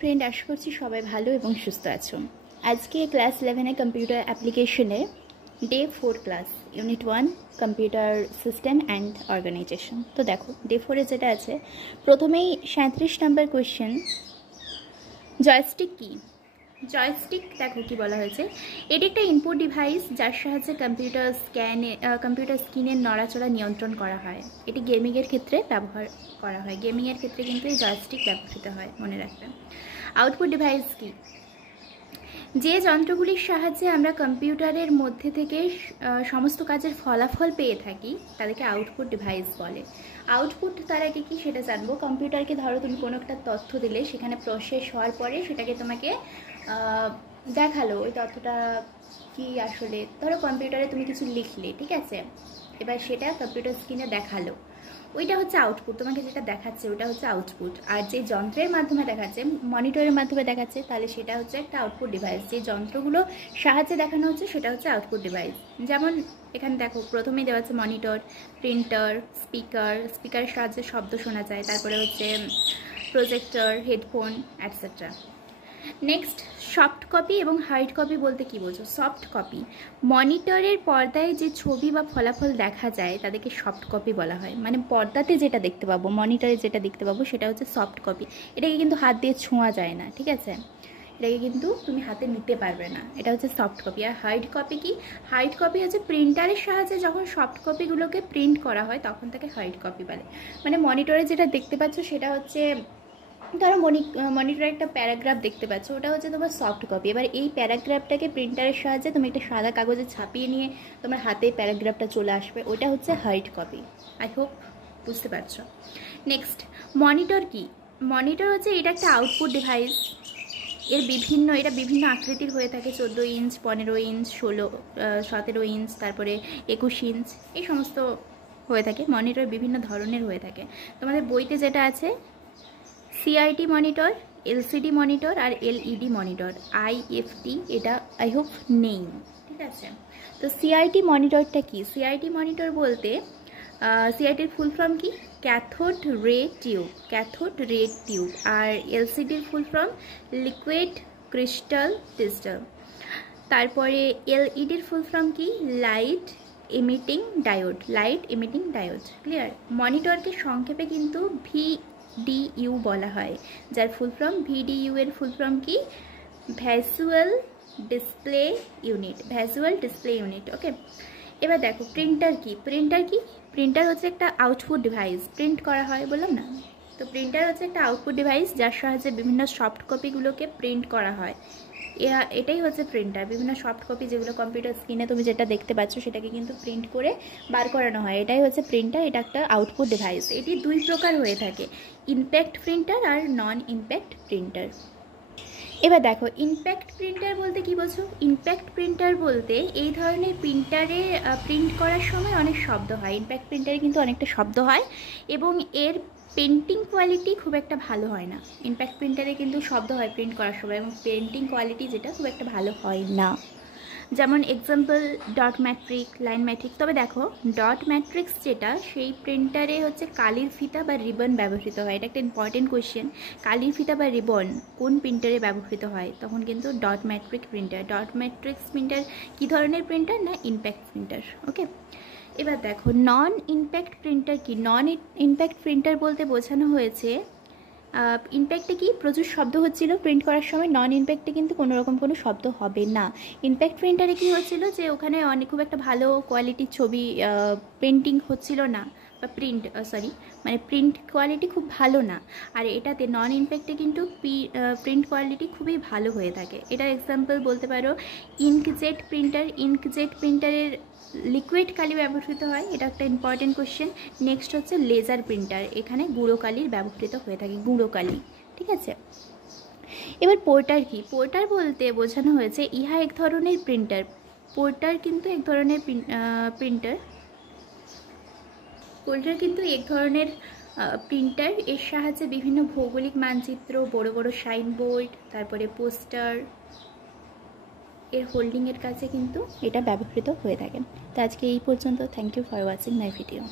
Friend, আশা করছি সবাই ভালো এবং সুস্থ আছো। আজকে ক্লাস 11 কম্পিউটার অ্যাপ্লিকেশনে day 4 class unit 1 computer system and organisation. তো দেখো ডে 4-এ যেটা আছে, প্রথমেই 37 নম্বর কোয়েশ্চেন, জয়স্টিক কি? জয়স্টিক দেখো কি বলা হয়েছে, এটি একটা ইনপুট ডিভাইস যার সাহায্যে কম্পিউটার স্ক্রিনের নড়াচড়া নিয়ন্ত্রণ করা হয়। এটি গেমিংয়ের ক্ষেত্রে ব্যবহার করা হয়। গেমিংয়ের ক্ষেত্রে কিন্তু এই জয়স্টিক ব্যবহৃত হয়, মনে রাখবেন। আউটপুট ডিভাইস কি? যে যন্ত্রগুলির সাহায্যে আমরা কম্পিউটারের মধ্যে থেকে সমস্ত কাজের ফলাফল পেয়ে থাকি তাদেরকে আউটপুট ডিভাইস বলে। আউটপুট তার আগে কি সেটা জানবো। কম্পিউটারকে ধরো তুমি কোনো একটা তথ্য দিলে, সেখানে প্রসেস হওয়ার পরে সেটাকে তোমাকে দেখালো ওই তথ্যটা কি। আসলে ধরো কম্পিউটারে তুমি কিছু লিখলে, ঠিক আছে, এবার সেটা কম্পিউটার স্ক্রিনে দেখালো, ওইটা হচ্ছে আউটপুট। তোমাকে যেটা দেখাচ্ছে ওটা হচ্ছে আউটপুট। আর যে যন্ত্রের মাধ্যমে দেখাচ্ছে, মনিটরের মাধ্যমে দেখাচ্ছে, তাহলে সেটা হচ্ছে একটা আউটপুট ডিভাইস। যে যন্ত্রগুলো সাহায্যে দেখানো হচ্ছে সেটা হচ্ছে আউটপুট ডিভাইস। যেমন এখানে দেখো প্রথমেই দেওয়া আছে মনিটর, প্রিন্টার, স্পিকারের সাহায্যে শব্দ শোনা যায়, তারপরে হচ্ছে projector, headphone, etcetera. Next, soft copy এবং হার্ড কপি বলতে কি বোঝো? সফট কপি, মনিটরের পর্দায় যে ছবি বা ফলাফল দেখা যায় তাদেরকে সফট কপি বলা হয়। মানে পর্দাতে যেটা দেখতে পাবো, মনিটরে যেটা দেখতে পাবো সেটা হচ্ছে সফট কপি। এটাকে কিন্তু হাত দিয়ে ছোঁয়া যায় না, ঠিক আছে, এটাকে কিন্তু তুমি হাতে নিতে পারবে না, এটা হচ্ছে সফট কপি। আর হার্ড কপি কি? হার্ড কপি হচ্ছে প্রিন্টারের সাহায্যে যখন সফট কপিগুলোকে প্রিন্ট করা হয় তখন তাকে হার্ড কপি বলে। মানে মনিটরে যেটা দেখতে পাচ্ছ সেটা হচ্ছে, ধরো মনিটরে একটা প্যারাগ্রাফ দেখতে পাচ্ছ, ওটা হচ্ছে তোমার সফট কপি। এবার এই প্যারাগ্রাফটাকে প্রিন্টারের সাহায্যে তুমি একটা সাদা কাগজে ছাপিয়ে নিয়ে তোমার হাতে প্যারাগ্রাফটা চলে আসবে, ওটা হচ্ছে হার্ড কপি। আই হোপ বুঝতে পারছো। নেক্সট, মনিটর কি? মনিটর হচ্ছে এটা একটা আউটপুট ডিভাইস। এটা বিভিন্ন আকৃতির হয়ে থাকে, 14 ইঞ্চ, 15 ইঞ্চ, 17 ইঞ্চ, তারপরে 21 ইঞ্চ, এই সমস্ত হয়ে থাকে। মনিটর বিভিন্ন ধরনের হয়ে থাকে। তোমাদের বইতে যেটা আছে সিআইটি মনিটর, এলসিডি মনিটর আর এলইডি মনিটর, আইএফটি, এটা আই হোপ নেই, ঠিক আছে। তো সিআইটি মনিটরটা কি? সিআইটি মনিটর বলতে সিআইটির ফুল ফর্ম কি? Cathode ray tube. আর এলসিডির full form liquid crystal digital. তারপরে এলইডির ফুল ফর্ম কি? Light emitting diode. ক্লিয়ার? মনিটরকে সংক্ষেপে কিন্তু VDU বলা হয়, যার ফুল ফর্ম VDU এর ফুল ফর্ম কি? Visual display unit. ওকে, এবার দেখো প্রিন্টার কি? প্রিন্টার হচ্ছে একটা আউটপুট ডিভাইস, প্রিন্ট করা হয়, বললাম না? তো প্রিন্টার হচ্ছে একটা আউটপুট ডিভাইস যার সাহায্যে বিভিন্ন সফট কপিগুলোকে প্রিন্ট করা হয়। এটাই হচ্ছে প্রিন্টার। বিভিন্ন সফট কপি যেগুলো কম্পিউটার স্ক্রিনে তুমি যেটা দেখতে পাচ্ছ সেটাকে কিন্তু প্রিন্ট করে বার করানো হয়, এটাই হচ্ছে প্রিন্টার। এটা একটা আউটপুট ডিভাইস। এটি দুই প্রকার হয়ে থাকে, ইম্প্যাক্ট প্রিন্টার আর নন ইম্প্যাক্ট প্রিন্টার। এবার দেখো ইম্প্যাক্ট প্রিন্টার বলতে কি বোঝো? ইম্প্যাক্ট প্রিন্টার বলতে এই ধরনের প্রিন্টারে প্রিন্ট করার সময় অনেক শব্দ হয়। ইম্প্যাক্ট প্রিন্টারে কিন্তু অনেকটা শব্দ হয় এবং এর পেন্টিং কোয়ালিটি খুব একটা ভালো হয় না। ইম্প্যাক্ট প্রিন্টারে কিন্তু শব্দ হয় প্রিন্ট করার সময়, এবং পেন্টিং কোয়ালিটি যেটা খুব একটা ভালো হয় না। যেমন example dot matric, line matric. তবে দেখো ডট ম্যাট্রিক্স যেটা, সেই প্রিন্টারে হচ্ছে কালির ফিতা বা রিবন ব্যবহৃত হয়। এটা একটা ইম্পর্টেন্ট কোয়েশ্চেন। কালির ফিতা বা রিবন কোন প্রিন্টারে ব্যবহৃত হয়? তখন কিন্তু dot matrix printer. Dot matrix printer কী ধরনের প্রিন্টার? না ইম্প্যাক্ট প্রিন্টার। ওকে, এবার দেখো নন ইম্প্যাক্ট প্রিন্টার কি? নন ইম্প্যাক্ট প্রিন্টার বলতে বোঝানো হয়েছে, ইম্প্যাক্টে কি প্রচুর শব্দ হচ্ছিল প্রিন্ট করার সময়, নন ইম্প্যাক্টে কিন্তু কোনো রকম কোনো শব্দ হবে না। ইম্প্যাক্ট প্রিন্টারে কি হচ্ছিল যে ওখানে খুব একটা ভালো কোয়ালিটির ছবি প্রিন্টিং হচ্ছিল না, বা প্রিন্ট কোয়ালিটি খুব ভালো না। আর এটাতে নন ইম্প্যাক্টে কিন্তু প্রিন্ট কোয়ালিটি খুবই ভালো হয়ে থাকে। এটার এক্সাম্পল বলতে পারো ইঙ্কজেট প্রিন্টারের লিকুইড কালি ব্যবহৃত হয়, এটা একটা ইম্পর্টেন্ট কোয়েশ্চেন। নেক্সট হচ্ছে লেজার প্রিন্টার, এখানে গুঁড়ো কালির ব্যবহৃত হয়ে থাকে, গুঁড়ো কালি, ঠিক আছে। এবার পোর্টার কি? পোর্টার বলতে বোঝানো হয়েছে ইহা এক ধরনের প্রিন্টার। পোর্টার কিন্তু এক ধরনের প্রিন্টার। এর সাহায্যে বিভিন্ন ভৌগোলিক মানচিত্র, বড় বড় সাইনবোর্ড, তারপরে পোস্টার, এর হোল্ডিংয়ের কাছে কিন্তু এটা ব্যবহৃত হয়ে থাকে। তো আজকে এই পর্যন্ত। Thank you for watching my video.